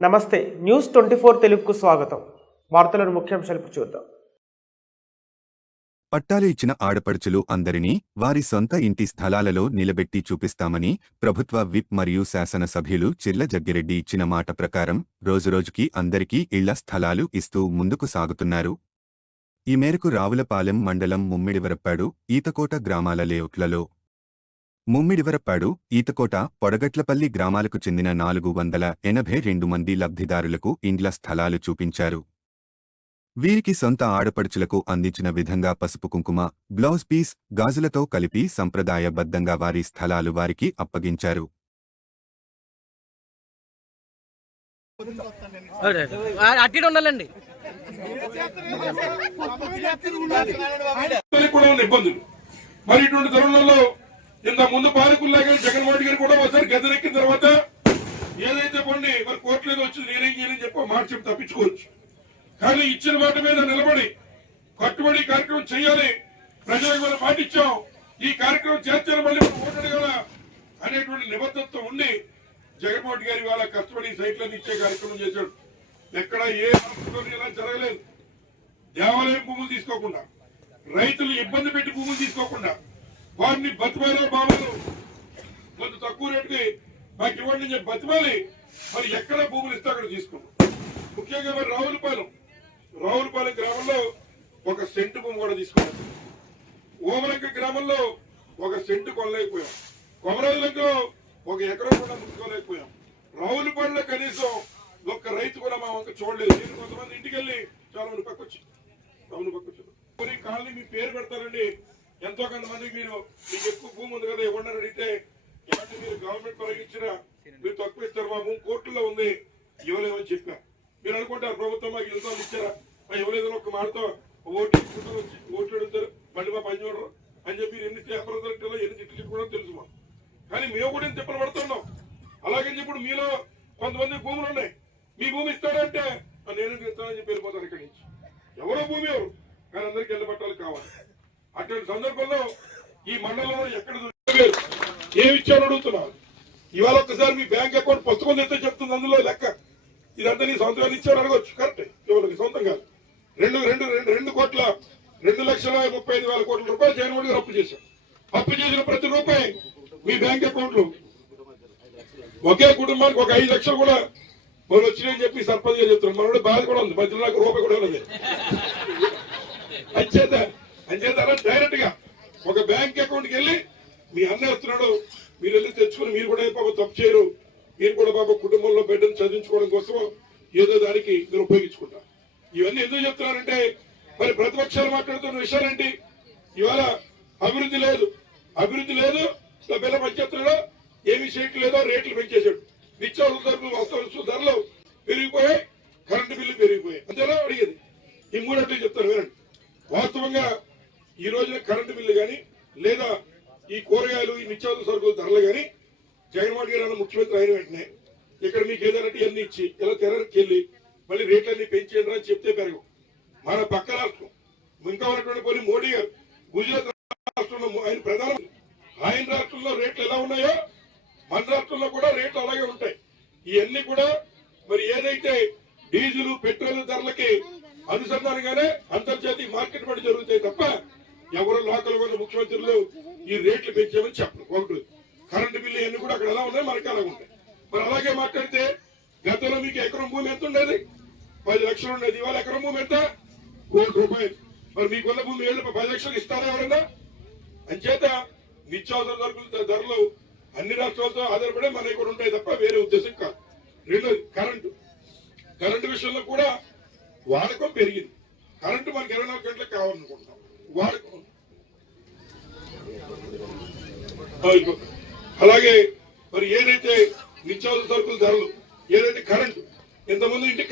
నమస్తే న్యూస్ 24 తెలుగుకు స్వాగతం. వార్తలను ముఖ్యాంశాలు చూద్దాం. పట్టాలు ఇచ్చిన ఆడపడుచులు అందరినీ వారి సొంత ఇంటి స్థలాలలో నిలబెట్టి చూపిస్తామని ప్రభుత్వ విప్ మరియు శాసనసభ్యులు చిర్ల జగ్గిరెడ్డి ఇచ్చిన మాట ప్రకారం రోజురోజుకి అందరికీ ఇళ్ల స్థలాలు ఇస్తూ ముందుకు సాగుతున్నారు. ఈ మేరకు రావులపాలెం మండలం ముమ్మిడివరప్పాడు, ఈతకోట గ్రామాల లేఅవుట్లలో ముమ్మిడివరప్పాడు, ఈతకోట, పొడగట్లపల్లి గ్రామాలకు చెందిన 482 మంది లబ్ధిదారులకు ఇండ్ల స్థలాలు చూపించారు. వీరికి సొంత ఆడపడుచులకు అందించిన విధంగా పసుపు కుంకుమ, బ్లౌజ్ పీస్, గాజులతో కలిపి సంప్రదాయబద్ధంగా వారి స్థలాలు వారికి అప్పగించారు. ఇంత ముందు పాలకుల్లాగా జగన్మోహన్ గారు కూడా ఒకసారి గద్దెనెక్కిన తర్వాత ఏదైతే పండి మరి కోర్టులో వచ్చింది నేనేం చేయని చెప్పి మాట చెప్పి తప్పించుకోవచ్చు. కానీ ఇచ్చిన మాట మీద నిలబడి కట్టుబడి కార్యక్రమం చేయాలి, ప్రజలకు మనం పాటించాం, ఈ కార్యక్రమం చేర్చాలి, మళ్ళీ మనం ఓటడగల అనేటువంటి నిబద్ధతతో ఉండి జగన్మోహన్ గారి వాళ్ళ కష్టపడి సైట్లను ఇచ్చే కార్యక్రమం చేశాడు. ఎక్కడ ఏ ఇలా జరగలేదు. దేవాలయం భూములు తీసుకోకుండా, రైతులు ఇబ్బంది పెట్టి భూములు తీసుకోకుండా వారిని బతిమాలే బాబులు కొంత తక్కువ రేటుకి మాకు ఇవ్వండి అని చెప్పి బతిమాలి మరి ఎక్కడ భూములు ఇస్తే అక్కడ తీసుకున్నాం. ముఖ్యంగా మరి రావులపాలెం గ్రామంలో 1 సెంటు భూమి కూడా తీసుకున్నాం. ఓమలంక గ్రామంలో 1 సెంటు కొనలేకపోయాం. కొమరాజులంకలో 1 ఎకరం కూడా ముట్టుకోలేకపోయాం. రావులపాలెంలో కనీసం 1 రైతు కూడా మా వంక చూడలేదు. నేను కొంతమంది ఇంటికి వెళ్ళి చాలా మంది పక్కొచ్చి కాలనీ మీ పేరు పెడతారండి, ఎంతో కొంతమందికి మీకు ఎక్కువ భూమి ఉంది కదా ఇవ్వండి అడిగితే ఇలాంటి మీరు గవర్నమెంట్ పరంగా ఇచ్చినా మీరు తక్కువ ఇస్తారు, మా భూమి కోర్టులో ఉంది ఇవ్వలేమని చెప్పా. మీరు అనుకుంటారు ప్రభుత్వం మాకు ఇల్లు ఇచ్చారా, ఇవ్వలేదని ఒక మాటతో ఓట్లు అడుగుతారు, మళ్ళీ మా పని చూడరు అని చెప్పి ఎన్ని అప్రదలో ఎన్ని తిట్లు కూడా తెలుసు మా. కానీ మేము కూడా తిప్పలు పడుతున్నాం. అలాగని చెప్పి మీలో కొంతమంది భూములు ఉన్నాయి, మీ భూమి ఇస్తాడంటే నేను ఇస్తానని చెప్పి వెళ్ళిపోతారు ఇక్కడి నుంచి. ఎవరో భూమి ఎవరు కానీ అందరికి ఎల్ల పట్టాలు కావాలి. అటువంటి సందర్భంలో ఈ మండలంలో ఎక్కడ ఏమి ఇచ్చారో అడుగుతున్నారు. ఇవాళ ఒక్కసారి మీ బ్యాంక్ అకౌంట్ పుస్తకం తెస్తే చెప్తుంది అందులో లెక్క. ఇదంతా నీ సొంతంగా ఇచ్చారు అడగొచ్చు, కరెక్ట్. ఇవాళకి సొంతం కాదు. 2,35,వేల కోట్ల రూపాయలు జగన్మోహన్ గారు అప్పు చేశారు. అప్పు చేసిన ప్రతి రూపాయి మీ బ్యాంక్ అకౌంట్ లో ఒకే కుటుంబానికి 5 లక్షలు కూడా వాళ్ళు వచ్చినాయని చెప్పి సర్పంచ్ గారు చెప్తున్నారు. మనోడు బాధ కూడా ఉంది, మధ్యలో నాకు రూపాయి కూడా లేదు. అంచేత డైరెక్ట్ గా ఒక బ్యాంక్ అకౌంట్ కి వెళ్ళి మీ అన్న వస్తున్నాడు, మీరు వెళ్ళి తెచ్చుకుని మీరు కూడా పాప తప్పు చేయరు, మీరు కూడా పాప కుటుంబంలో బిడ్డను చదివించుకోవడం కోసం ఏదో దానికి మీరు ఉపయోగించుకుంటారు. ఇవన్నీ ఎందుకు చెప్తున్నారంటే మరి ప్రతిపక్షాలు మాట్లాడుతున్న విషయాలేంటి, ఇవాళ అభివృద్ధి లేదు బిల్ల పంచాయతీలో ఏమి చేయట్లేదో రేట్లు పెంచేశాడు, నిత్యావసర సరుకులు వస్తువులు ధరలు పెరిగిపోయాయి, కరెంటు బిల్లు పెరిగిపోయాయి. అంతేలా అడిగేది ఈ 3 చెప్తారు వినండి. వాస్తవంగా ఈ రోజున కరెంటు బిల్లు కానీ లేదా ఈ కూరగాయలు ఈ నిత్యావసర సరుకుల ధరలు కానీ జగన్మోహన్ గారు ముఖ్యమంత్రి అయిన వెంటనే ఇక్కడ మీకు ఏదైనా ఇవన్నీ ఇచ్చి ఇలా తెరకి వెళ్ళి మళ్ళీ రేట్లన్నీ పెంచేయండి అని చెప్తే పెరగవు. మన పక్క రాష్ట్రం ఇంకా ఉన్నటువంటి కొన్ని మోడీ గారు గుజరాత్ రాష్ట్రంలో ఆయన ప్రధాని, ఆయన రాష్ట్రంలో రేట్లు ఎలా ఉన్నాయో మన రాష్ట్రంలో కూడా రేట్లు అలాగే ఉంటాయి. ఇవన్నీ కూడా మరి ఏదైతే డీజిల్ పెట్రోల్ ధరలకి అనుసంధానంగానే అంతర్జాతీయ మార్కెట్ పడి జరుగుతాయి తప్ప ఎవరు లోకల్ ఉన్న ముఖ్యమంత్రులు ఈ రేట్లు పెంచామని చెప్పరు. ఒకటి కరెంటు బిల్లు అన్ని కూడా అక్కడ ఎలా ఉన్నాయి మనకి అలాగ ఉంటాయి. మరి అలాగే మాట్లాడితే గతంలో మీకు ఎకరం భూమి ఎంత ఉండేది, 10 లక్షలు ఉండేది, ఇవాళ ఎకరం భూమి ఎంత, 1 కోటి రూపాయలు. మరి మీకున్న భూమి 10 లక్షలు ఇస్తారా ఎవరన్నా? అంచేత నిత్యావసర సరుకుల ధరలు అన్ని రాష్ట్రాలతో ఆధారపడే మనకి కూడా ఉంటాయి తప్ప వేరే ఉద్దేశం కాదు. రెండోది కరెంటు విషయంలో కూడా వాడకం పెరిగింది. కరెంటు మనకి 24 గంటలకు కావాలనుకుంటున్నాం వాడకం. అలాగే మరి ఏదైతే నిత్యావసర సరుకుల ధరలు ఏదైతే కరెంటు ఇంతకుముందు ఇంటికి